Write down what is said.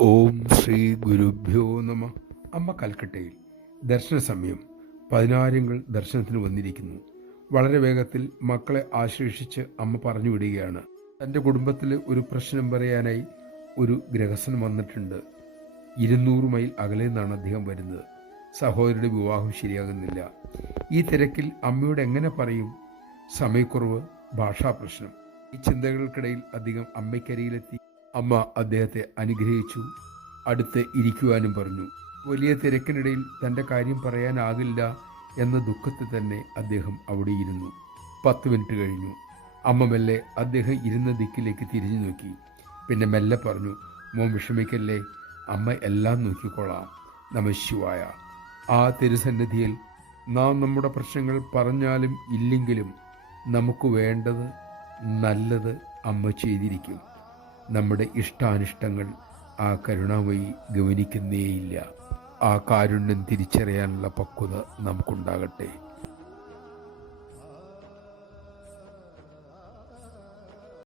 ഓം ശ്രീ ഗുരുഭ്യോ നമ. അമ്മ കൽക്കട്ടയിൽ. ദർശന സമയം. 16 ദർശനത്തിന് വന്നിരിക്കുന്നു. വളരെ വേഗത്തിൽ മക്കളെ ആശ്ലേഷിച്ച് അമ്മ പറഞ്ഞു വിടുകയാണ്. തൻ്റെ കുടുംബത്തിൽ ഒരു പ്രശ്നം പറയാനായി ഒരു ഗ്രഹസ്ഥൻ വന്നിട്ടുണ്ട്. 200 മൈൽ അകലെ നിന്നാണ് അദ്ദേഹം വരുന്നത്. സഹോദരിയുടെ വിവാഹം ശരിയാകുന്നില്ല. ഈ തിരക്കിൽ അമ്മയോട് എങ്ങനെ പറയും? സമയക്കുറവ്, ഭാഷാ പ്രശ്നം. ഈ ചിന്തകൾക്കിടയിൽ അദ്ദേഹം അമ്മയ്ക്കരിയിലെത്തി. അമ്മ അദ്ദേഹത്തെ അനുഗ്രഹിച്ചു. അടുത്ത് ഇരിക്കുവാനും പറഞ്ഞു. വലിയ തിരക്കിനിടയിൽ തൻ്റെ കാര്യം പറയാനാകില്ല എന്ന ദുഃഖത്തിൽ തന്നെ അദ്ദേഹം അവിടെ ഇരുന്നു. 10 മിനിറ്റ് കഴിഞ്ഞു. അമ്മ മെല്ലെ അദ്ദേഹം ഇരുന്ന ദിക്കിലേക്ക് തിരിഞ്ഞു നോക്കി. പിന്നെ മെല്ലെ പറഞ്ഞു, മോൻ വിഷമിക്കല്ലേ, അമ്മ എല്ലാം നോക്കിക്കോളാം. നമഃശിവായ. ആ തിരുസന്നിധിയിൽ നാം നമ്മുടെ പ്രശ്നങ്ങൾ പറഞ്ഞാലും ഇല്ലെങ്കിലും നമുക്ക് വേണ്ടത് നല്ലത് അമ്മ ചെയ്തിരിക്കും. നമ്മുടെ ഇഷ്ടാനിഷ്ടങ്ങൾ ആ കരുണാമയി ഗവനിക്കുന്നേയില്ല. ആ കാരുണ്യം തിരിച്ചറിയാനുള്ള പക്വത നമുക്കുണ്ടാകട്ടെ.